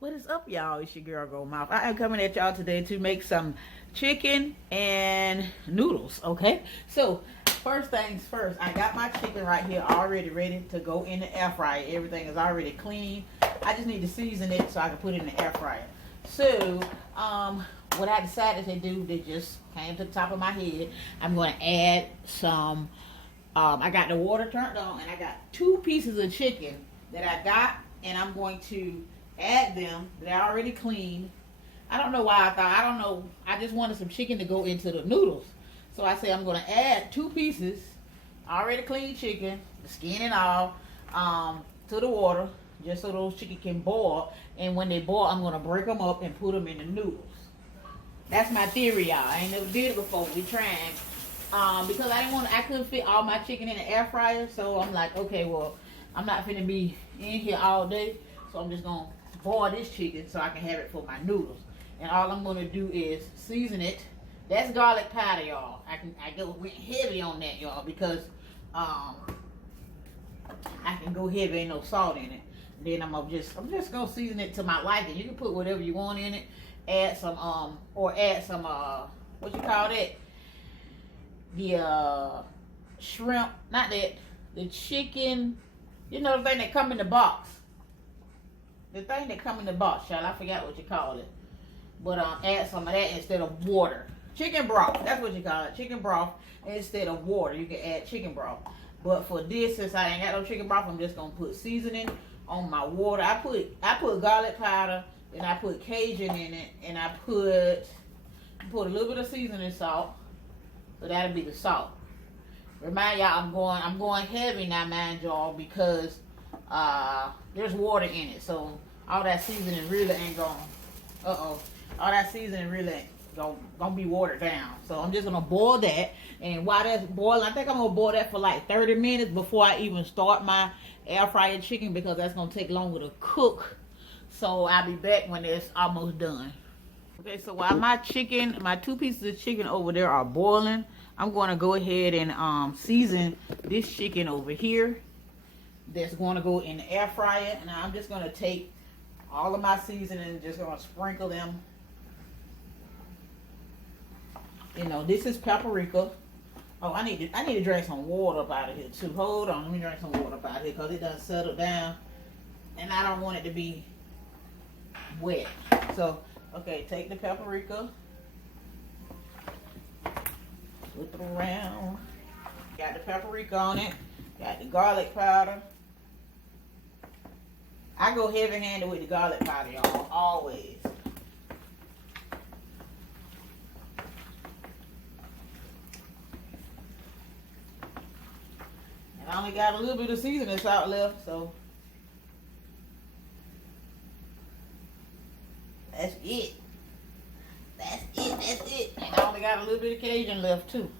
What is up, y'all? It's your girl Go Mouth. I am coming at y'all today to make some chicken and noodles. Okay, so first things first, I got my chicken right here already ready to go in the air fryer. Everything is already clean. I just need to season it so I can put it in the air fryer. So what I decided to do, that just came to the top of my head, I'm going to add some I got the water turned on, and I got 2 pieces of chicken that I got, and I'm going to add them. They're already clean. I don't know why I don't know. I just wanted some chicken to go into the noodles. So I say I'm going to add 2 pieces, already clean chicken, the skin and all, to the water, just so those chicken can boil. And when they boil, I'm going to break them up and put them in the noodles. That's my theory, y'all. I ain't never did it before. We trying. Because I couldn't fit all my chicken in the air fryer. So I'm like, okay, well, I'm not finna be in here all day. So I'm just going to boil this chicken so I can have it for my noodles. And all I'm going to do is season it. That's garlic powder, y'all. Went heavy on that, y'all, because I can go heavy, ain't no salt in it. Then I'm just gonna season it to my liking. You can put whatever you want in it. Add some what you call that? The shrimp, not that, the chicken, you know, the thing that come in the box. The thing that come in the box, child, I forgot what you call it. But add some of that instead of water. Chicken broth, that's what you call it. Chicken broth instead of water. You can add chicken broth. But for this, since I ain't got no chicken broth, I'm just gonna put seasoning on my water. I put garlic powder, and I put Cajun in it, and I put a little bit of seasoning salt. So that'll be the salt. Remind y'all, I'm going heavy now, mind y'all, because there's water in it. So all that seasoning really ain't gonna. All that seasoning really ain't gonna be watered down. So I'm just gonna boil that, and while that's boiling, I think I'm gonna boil that for like 30 minutes before I even start my air fryer chicken, because that's gonna take longer to cook. So I'll be back when it's almost done. Okay, so while my 2 pieces of chicken over there are boiling, I'm going to go ahead and season this chicken over here. That's going to go in the air fryer, and I'm just going to take all of my seasoning and just going to sprinkle them. You know, this is paprika. Oh, I need to drink some water up out of here too. Hold on, let me drink some water up out of here because it done settled down, and I don't want it to be wet. So, okay, take the paprika, flip it around. Got the paprika on it. Got the garlic powder. I go heavy-handed with the garlic powder, y'all, always. And I only got a little bit of seasoning salt left, so that's it. That's it. And I only got a little bit of Cajun left too.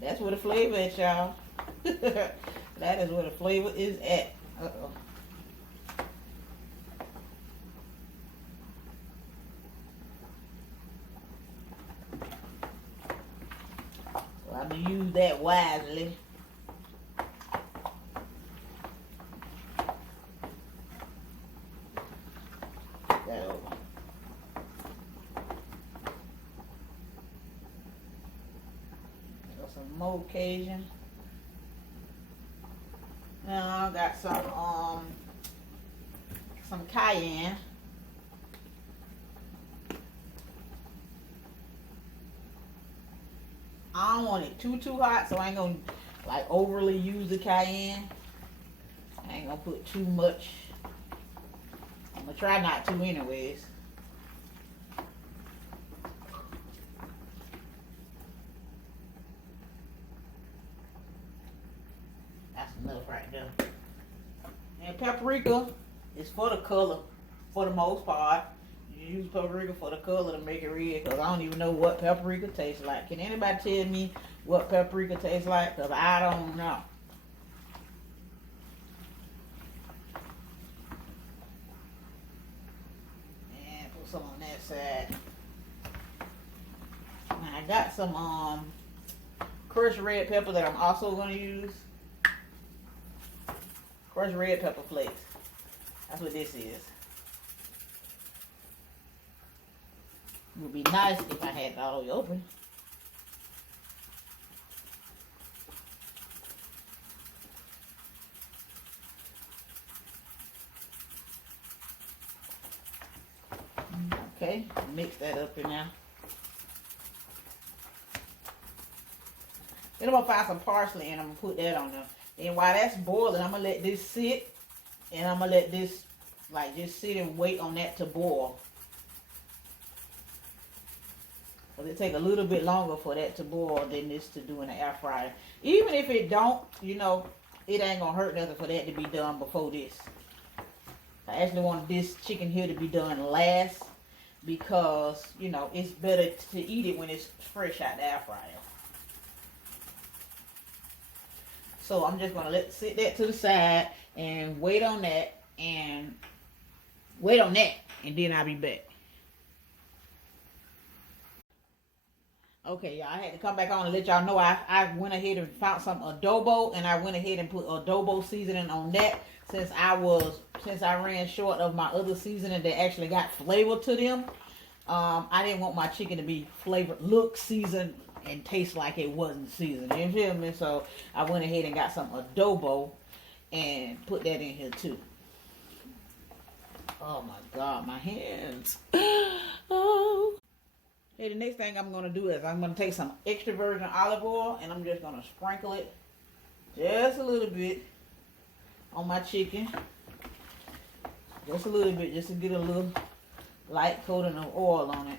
That's where the flavor is, y'all. That is where the flavor is at. Uh-oh. So I'm gonna use that wisely. Some more Cajun. Now I got some cayenne. I don't want it too hot, so I ain't gonna like overly use the cayenne. I ain't gonna put too much. I'm gonna try not to anyways. Enough right there. And paprika is for the color, for the most part. You use paprika for the color to make it red, because I don't even know what paprika tastes like. Can anybody tell me what paprika tastes like? Because I don't know. And put some on that side. Now I got some crushed red pepper that I'm also going to use. Crushed red pepper flakes. That's what this is. It would be nice if I had it all the way open. Okay, mix that up here now. Then I'm gonna find some parsley and I'm gonna put that on there. And while that's boiling, I'm gonna let this sit, and I'm gonna let this like just sit and wait on that to boil. Cause it take a little bit longer for that to boil than this to do in the air fryer. Even if it don't, you know, it ain't gonna hurt nothing for that to be done before this. I actually want this chicken here to be done last because, you know, it's better to eat it when it's fresh out the air fryer. So I'm just gonna sit that to the side and wait on that and then I'll be back. Okay, y'all, I had to come back on and let y'all know I went ahead and found some adobo, and I went ahead and put adobo seasoning on that since I ran short of my other seasoning that actually got flavor to them. I didn't want my chicken to be flavored, look seasoned, and taste like it wasn't seasoned. You feel me? So I went ahead and got some adobo and put that in here too. Oh my God, my hands. Oh. Okay, the next thing I'm gonna do is I'm gonna take some extra virgin olive oil and I'm just gonna sprinkle it just a little bit on my chicken. Just a little bit, just to get a little light coating of oil on it.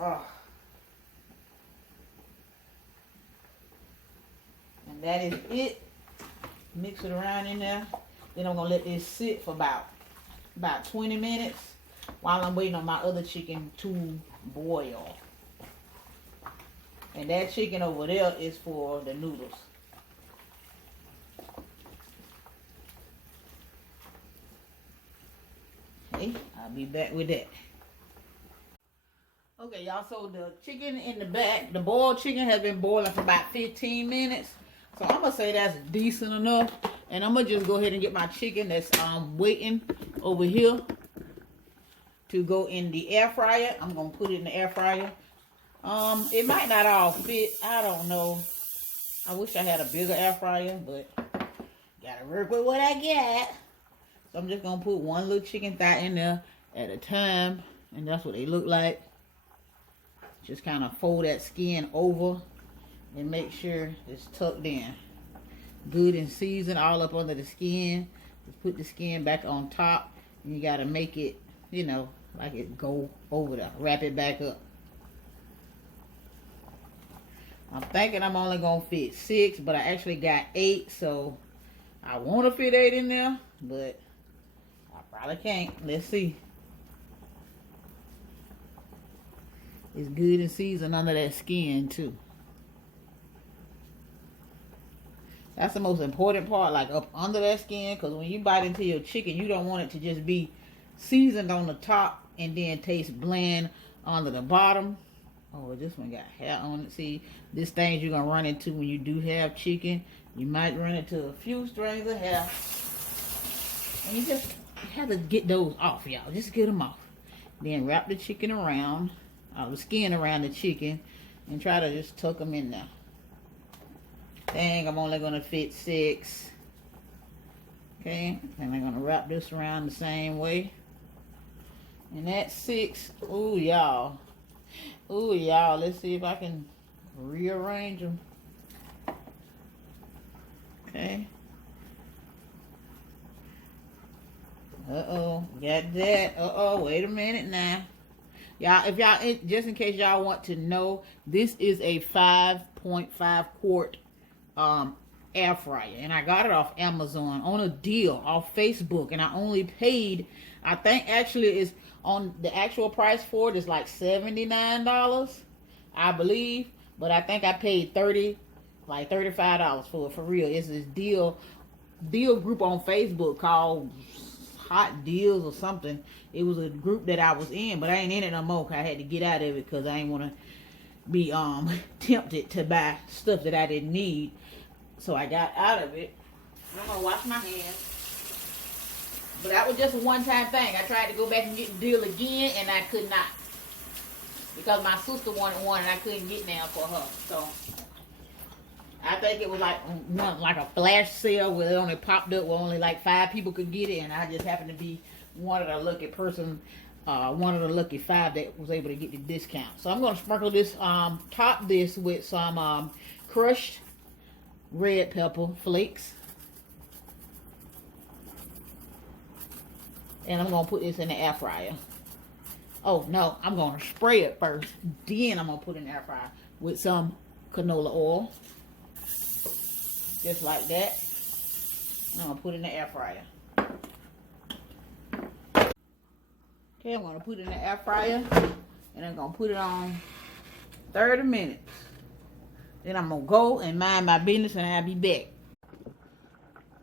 Oh. And that is it. Mix it around in there. Then I'm gonna let this sit for about 20 minutes while I'm waiting on my other chicken to boil. And that chicken over there is for the noodles. Okay, I'll be back with that. Okay, y'all, so the chicken in the back, the boiled chicken has been boiling for about 15 minutes. So I'm going to say that's decent enough. And I'm going to just go ahead and get my chicken that's waiting over here to go in the air fryer. I'm going to put it in the air fryer. It might not all fit. I don't know. I wish I had a bigger air fryer, but got to work with what I got. So I'm just going to put one little chicken thigh in there at a time. And that's what they look like. Just kind of fold that skin over and make sure it's tucked in. Good and seasoned all up under the skin. Just put the skin back on top. And you got to make it, you know, like it go over there. Wrap it back up. I'm thinking I'm only going to fit 6, but I actually got 8. So I want to fit 8 in there, but I probably can't. Let's see. It's good and seasoned under that skin too. That's the most important part, like up under that skin, because when you bite into your chicken, you don't want it to just be seasoned on the top and then taste bland under the bottom. Oh, this one got hair on it. See, this thing you're going to run into when you do have chicken. You might run into a few strands of hair. And you just have to get those off, y'all. Just get them off. Then wrap the chicken around, the skin around the chicken, and try to just tuck them in there. Dang, I'm only going to fit 6. Okay, and I'm going to wrap this around the same way. And that's 6. Ooh, y'all. Ooh, y'all. Let's see if I can rearrange them. Okay. Uh-oh. Got that. Uh-oh. Wait a minute now. Y'all, if y'all, just in case y'all want to know, this is a 5.5 quart air fryer. And I got it off Amazon on a deal off Facebook. And I only paid, I think actually is on the actual price for it is like $79, I believe. But I think I paid $35 for it, for real. It's this deal group on Facebook called Hot Deals or something. It was a group that I was in, but I ain't in it no more. I had to get out of it because I ain't want to be tempted to buy stuff that I didn't need. So I got out of it. I'm gonna wash my hands. But that was just a one-time thing. I tried to go back and get the deal again, and I could not. Because my sister wanted one, and I couldn't get down for her. So, I think it was like a flash sale where it only popped up where only like 5 people could get it. And I just happened to be one of the lucky person, one of the lucky 5 that was able to get the discount. So, I'm going to sprinkle this, top this with some crushed red pepper flakes. And I'm going to put this in the air fryer. Oh, no. I'm going to spray it first. Then I'm going to put it in the air fryer with some canola oil. Just like that. I'm going to put it in the air fryer. Okay, I'm going to put it in the air fryer. And I'm going to put it on 30 minutes. Then I'm going to go and mind my business and I'll be back.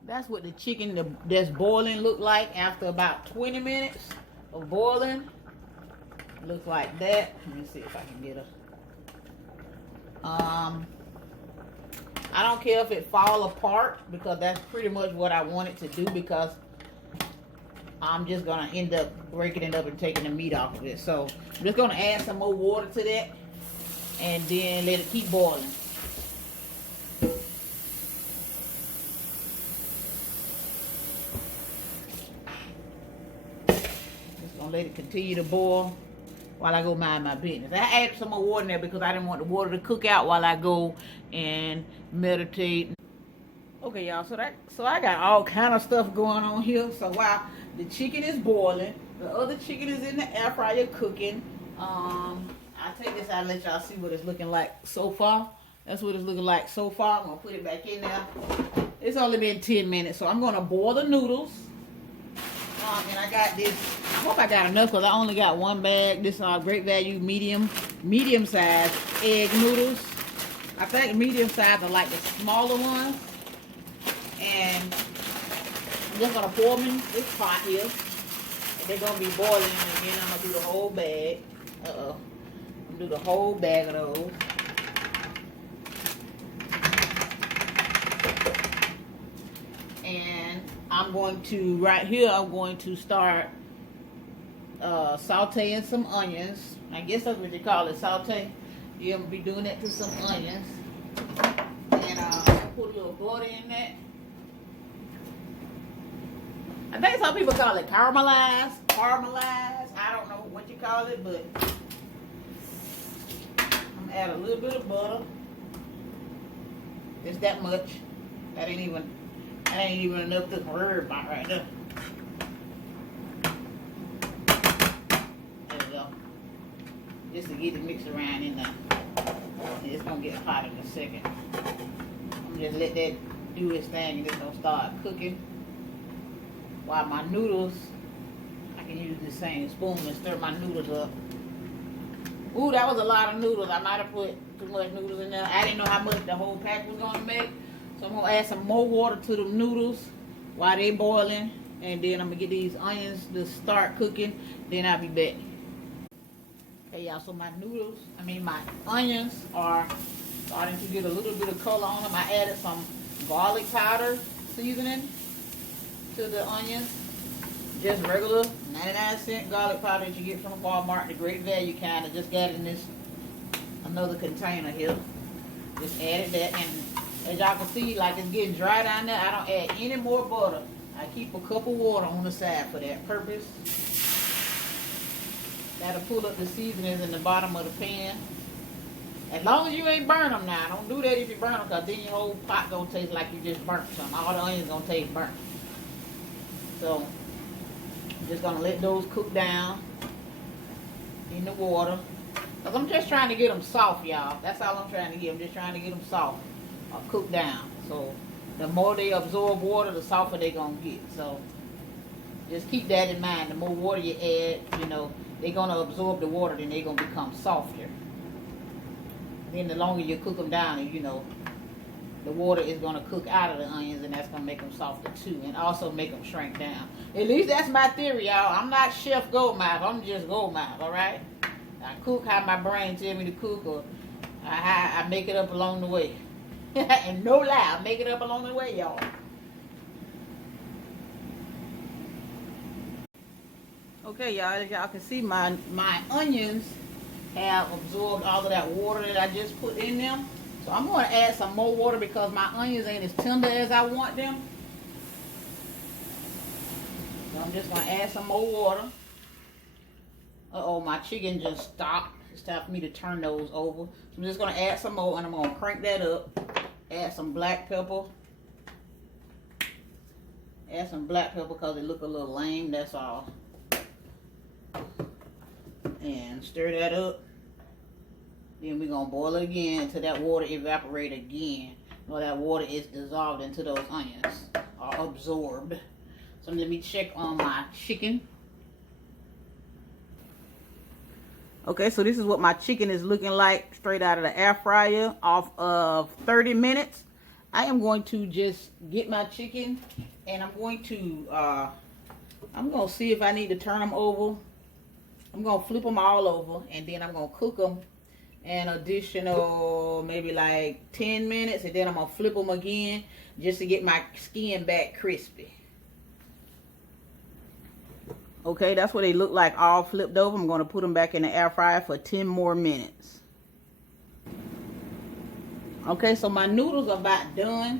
That's what the chicken that's boiling look like after about 20 minutes of boiling. Looks like that. Let me see if I can get I don't care if it fall apart because that's pretty much what I want it to do because I'm just going to end up breaking it up and taking the meat off of it. So I'm just going to add some more water to that and then let it keep boiling. Let it continue to boil while I go mind my business. I added some more water in there because I didn't want the water to cook out while I go and meditate. Okay, y'all, so I got all kind of stuff going on here. So while the chicken is boiling, the other chicken is in the air fryer cooking. I'll take this out and let y'all see what it's looking like so far. That's what it's looking like so far. I'm gonna put it back in there. It's only been 10 minutes, so I'm gonna boil the noodles. And I got this, I hope I got enough because I only got one bag. This Great Value medium size egg noodles. I think medium size are like the smaller ones. And I'm just going to pour them in this pot here. And they're going to be boiling and then I'm going to do the whole bag. I'm going to do the whole bag of those. And I'm going to, right here, I'm going to start sauteing some onions. I guess that's what you call it, saute. Yeah, I'm going to be doing that to some onions. And put a little butter in that. I think some people call it caramelized. I don't know what you call it, but I'm going to add a little bit of butter. Just that much. That ain't even enough to worry about right there. There we go. Just to get it mixed around in there. And it's going to get hot in a second. I'm just let that do its thing and it's going to start cooking. While my noodles, I can use the same spoon and stir my noodles up. Ooh, that was a lot of noodles. I might have put too much noodles in there. I didn't know how much the whole pack was going to make. So I'm going to add some more water to the noodles while they boiling. And then I'm going to get these onions to start cooking. Then I'll be back. Okay, y'all. So my onions are starting to get a little bit of color on them. I added some garlic powder seasoning to the onions. Just regular 99-cent garlic powder that you get from Walmart. The Great Value kind. I just got in this another container here. Just added that. And as y'all can see, like it's getting dry down there. I don't add any more butter. I keep a cup of water on the side for that purpose. That'll pull up the seasonings in the bottom of the pan. As long as you ain't burn them now. Don't do that if you burn them because then your whole pot gonna taste like you just burnt something. All the onions gonna taste burnt. So, I'm just gonna let those cook down in the water. Because I'm just trying to get them soft, y'all. That's all I'm trying to get. I'm just trying to get them soft. Or cook down. So the more they absorb water, the softer they're going to get. So just keep that in mind. The more water you add, they're going to absorb the water, then they're going to become softer. Then the longer you cook them down, the water is going to cook out of the onions, and that's going to make them softer too, and also make them shrink down. At least that's my theory, y'all. I'm not Chef Goldmouth. I'm just Goldmouth, all right? I cook how my brain tells me to cook, or I make it up along the way. And no lie, make it up along the way, y'all. Okay, y'all, as y'all can see, my onions have absorbed all of that water that I just put in them. So I'm going to add some more water because my onions ain't as tender as I want them. So I'm just going to add some more water. Uh-oh, my chicken just stopped. It's time for me to turn those over. So I'm just going to add some more, and I'm going to crank that up. Add some black pepper. Add some black pepper because it look a little lame, that's all. And stir that up. Then we're going to boil it again until that water evaporate again. Well, that water is dissolved into those onions, or absorbed. So let me check on my chicken. Okay, so this is what my chicken is looking like straight out of the air fryer off of 30 minutes. I am going to just get my chicken and I'm going to see if I need to turn them over. I'm going to flip them all over and then I'm going to cook them an additional maybe like 10 minutes and then I'm going to flip them again just to get my skin back crispy. Okay, that's what they look like all flipped over. I'm going to put them back in the air fryer for 10 more minutes. Okay, so my noodles are about done.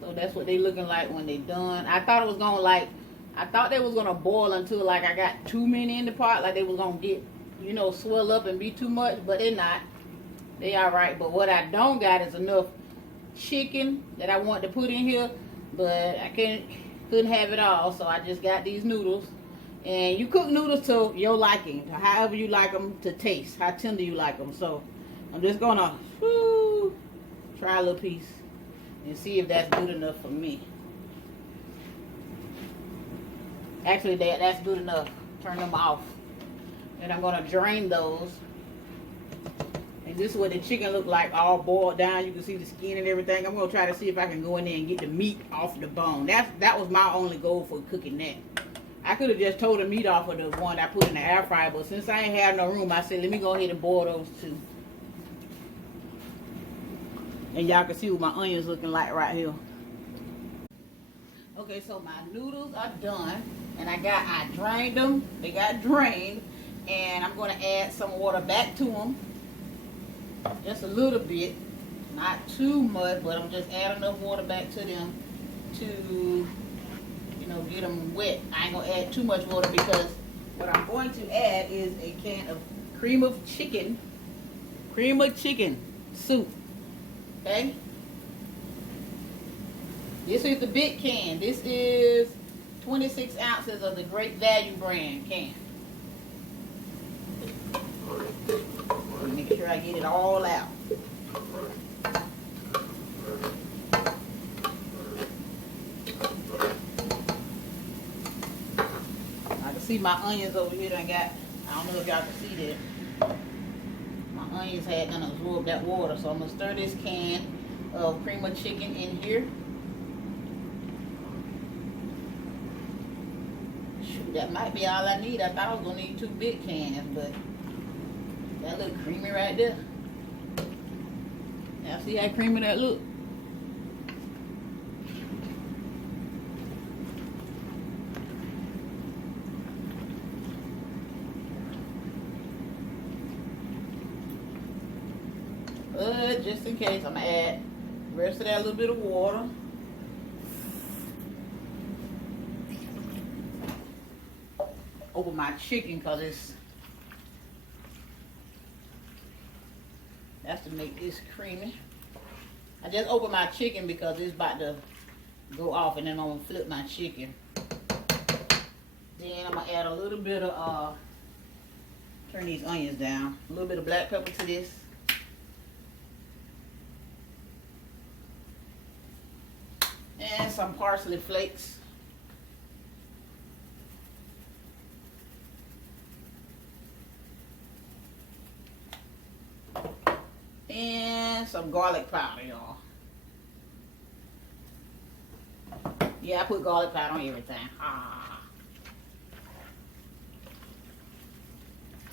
So that's what they looking like when they done. I thought they was gonna boil until like I got too many in the pot, like they was gonna get, you know, swell up and be too much, but they're not. They all right. But what I don't got is enough chicken that I want to put in here, but I couldn't have it all, so I just got these noodles. And you cook noodles to your liking, however you like them to taste, how tender you like them. So I'm just gonna try a little piece and see if that's good enough for me. Actually, that's good enough. Turn them off. And I'm gonna drain those. And this is what the chicken look like, all boiled down. You can see the skin and everything. I'm gonna try to see if I can go in there and get the meat off the bone. That was my only goal for cooking that. I could have just tore the meat off of the one I put in the air fryer, but since I ain't have no room, I said let me go ahead and boil those two. And y'all can see what my onions looking like right here. Okay, so my noodles are done, and I drained them. They got drained, and I'm gonna add some water back to them. Just a little bit, not too much, but I'm just adding enough water back to them to, you know, get them wet. I ain't gonna add too much water because what I'm going to add is a can of cream of chicken soup. Okay? This is the big can. This is 26 ounces of the Great Value brand can. Make sure I get it all out. I can see my onions over here. I don't know if y'all can see that. My onions had done absorbed that water, so I'm gonna stir this can of cream of chicken in here. Shoot, that might be all I need. I thought I was gonna need 2 big cans, but that look creamy right there. Now see how creamy that look? But just in case, I'm gonna add the rest of that little bit of water. Over my chicken, cause that's to make this creamy. I just opened my chicken because it's about to go off, and then I'm gonna flip my chicken. Then I'm gonna add a little bit of turn these onions down. A little bit of black pepper to this. And some parsley flakes. And some garlic powder, y'all. Yeah, I put garlic powder on everything.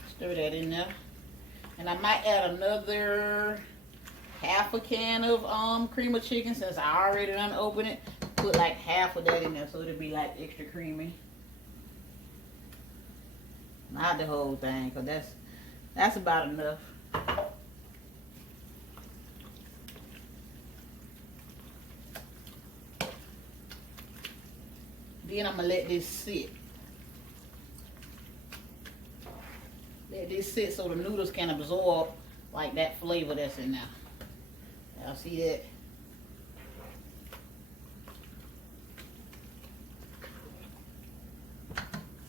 Stir that in there. And I might add another half a can of cream of chicken since I already done opened it. Put like half of that in there so it'll be like extra creamy. Not the whole thing, because that's about enough. Then I'm going to let this sit. Let this sit so the noodles can absorb like that flavor that's in there. Y'all see that?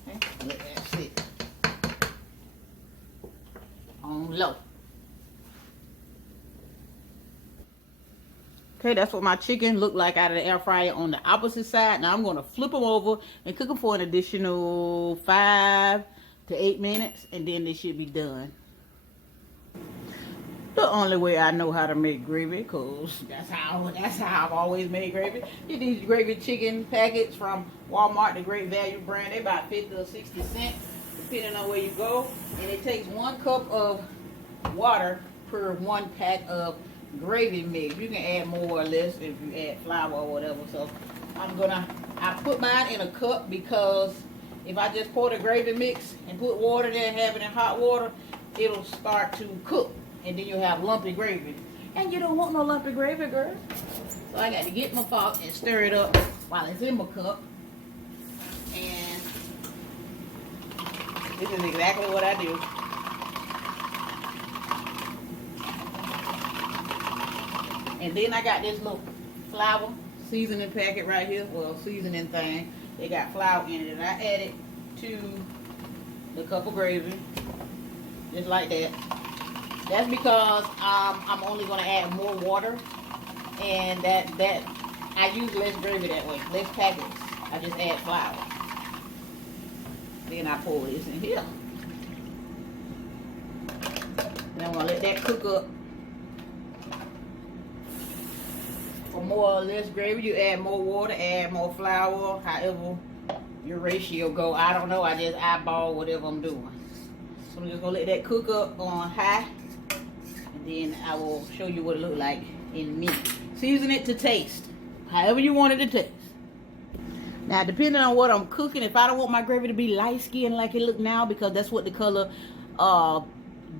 Okay, let that sit on low. Okay, that's what my chicken looked like out of the air fryer on the opposite side. Now I'm going to flip them over and cook them for an additional 5 to 8 minutes, and then they should be done. The only way I know how to make gravy, because that's how I've always made gravy. Get these gravy chicken packets from Walmart, the Great Value brand. They're about 50 or 60 cents, depending on where you go. And it takes 1 cup of water per 1 pack of gravy mix. You can add more or less if you add flour or whatever. So I put mine in a cup, because if I just pour the gravy mix and put water there and have it in hot water, it'll start to cook, and then you'll have lumpy gravy. And you don't want no lumpy gravy, girl. So I got to get my fork and stir it up while it's in my cup. And this is exactly what I do. And then I got this little flour seasoning packet right here. Well, seasoning thing. They got flour in it. And I add it to the cup of gravy. Just like that. That's because I'm only going to add more water. And that I use less gravy that way. Less packets. I just add flour. Then I pour this in here. Then I'm going to let that cook up. For more or less gravy, you add more water, add more flour, however your ratio go. I don't know, I just eyeball whatever I'm doing. So I'm just gonna let that cook up on high, and then I will show you what it look like in a minute. Season it to taste, however you want it to taste. Now, depending on what I'm cooking, if I don't want my gravy to be light skinned like it look now, because that's what the color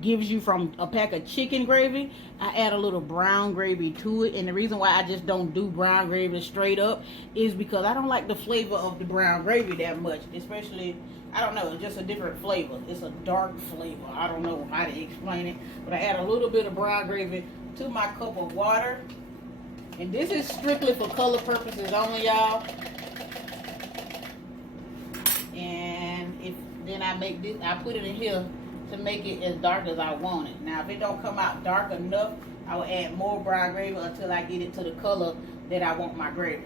gives you from a pack of chicken gravy, I add a little brown gravy to it. And the reason why I just don't do brown gravy straight up is because I don't like the flavor of the brown gravy that much. Especially, I don't know, it's just a different flavor. It's a dark flavor. I don't know how to explain it, but I add a little bit of brown gravy to my cup of water. And this is strictly for color purposes only, y'all. And then I put it in here to make it as dark as I want it. Now, if it don't come out dark enough, I will add more brown gravy until I get it to the color that I want my gravy.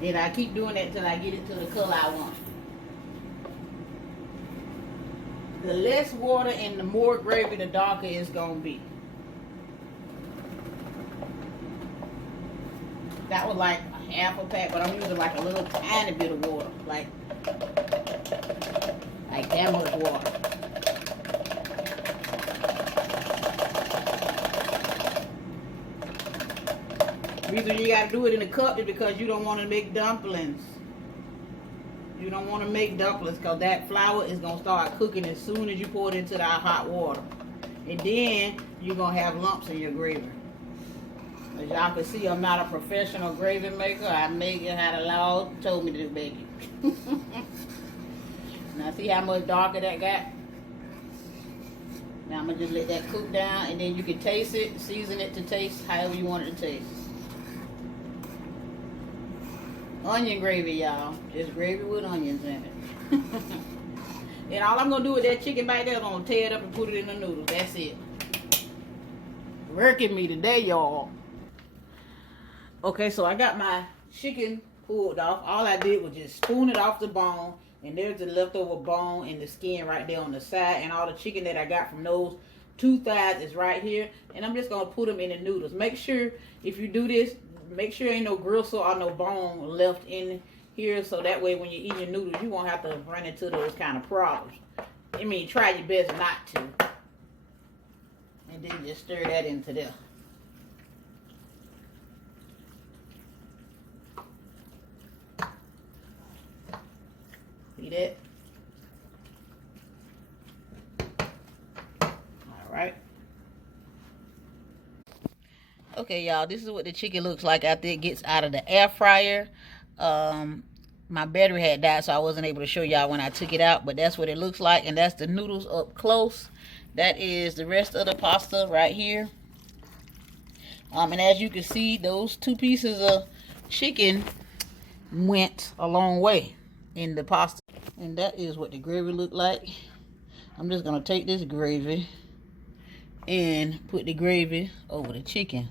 And I keep doing that till I get it to the color I want. The less water and the more gravy, the darker it's gonna be. That was like a half a pack, but I'm using like a little tiny bit of water. Like that much water. The reason you gotta do it in a cup is because you don't want to make dumplings. You don't want to make dumplings, because that flour is going to start cooking as soon as you pour it into that hot water. And then you're going to have lumps in your gravy. As y'all can see, I'm not a professional gravy maker. I make it how the law told me to make it. Now see how much darker that got? Now I'm going to just let that cook down, and then you can taste it, season it to taste however you want it to taste. Onion gravy, y'all. Just gravy with onions in it. And all I'm going to do with that chicken back there is I'm going to tear it up and put it in the noodles. That's it. Working me today, y'all. Okay, so I got my chicken pulled off. All I did was just spoon it off the bone. And there's the leftover bone and the skin right there on the side. And all the chicken that I got from those 2 thighs is right here. And I'm just going to put them in the noodles. Make sure, if you do this, make sure ain't no gristle or no bone left in here, so that way when you eat your noodles, you won't have to run into those kind of problems. I mean, try your best not to. And then just stir that into there. See that? Alright. Okay, y'all, this is what the chicken looks like after it gets out of the air fryer. My battery had died, so I wasn't able to show y'all when I took it out, but that's what it looks like, and that's the noodles up close. That is the rest of the pasta right here. And as you can see, those 2 pieces of chicken went a long way in the pasta. And that is what the gravy looked like. I'm just gonna take this gravy and put the gravy over the chicken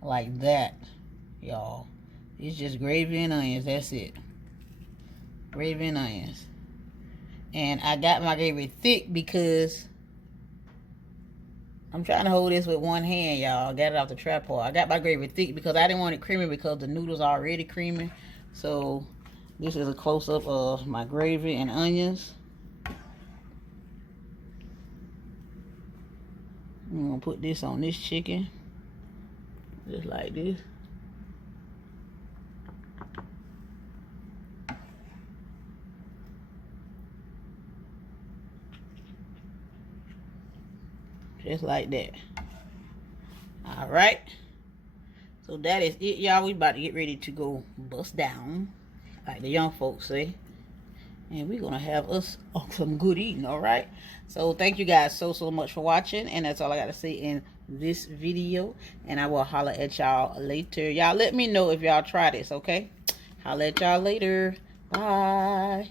like that, y'all. It's just gravy and onions, that's it. Gravy and onions. And I got my gravy thick because I'm trying to hold this with one hand, y'all. I got it off the tripod. I got my gravy thick because I didn't want it creamy because the noodles are already creamy. So this is a close-up of my gravy and onions. I'm gonna put this on this chicken, just like this. Just like that. All right. So that is it, y'all. We about to get ready to go bust down, like the young folks say. And we're going to have us some good eating, all right? So thank you guys so much for watching. And that's all I got to say in this video. And I will holler at y'all later. Y'all let me know if y'all try this, okay? Holler at y'all later. Bye.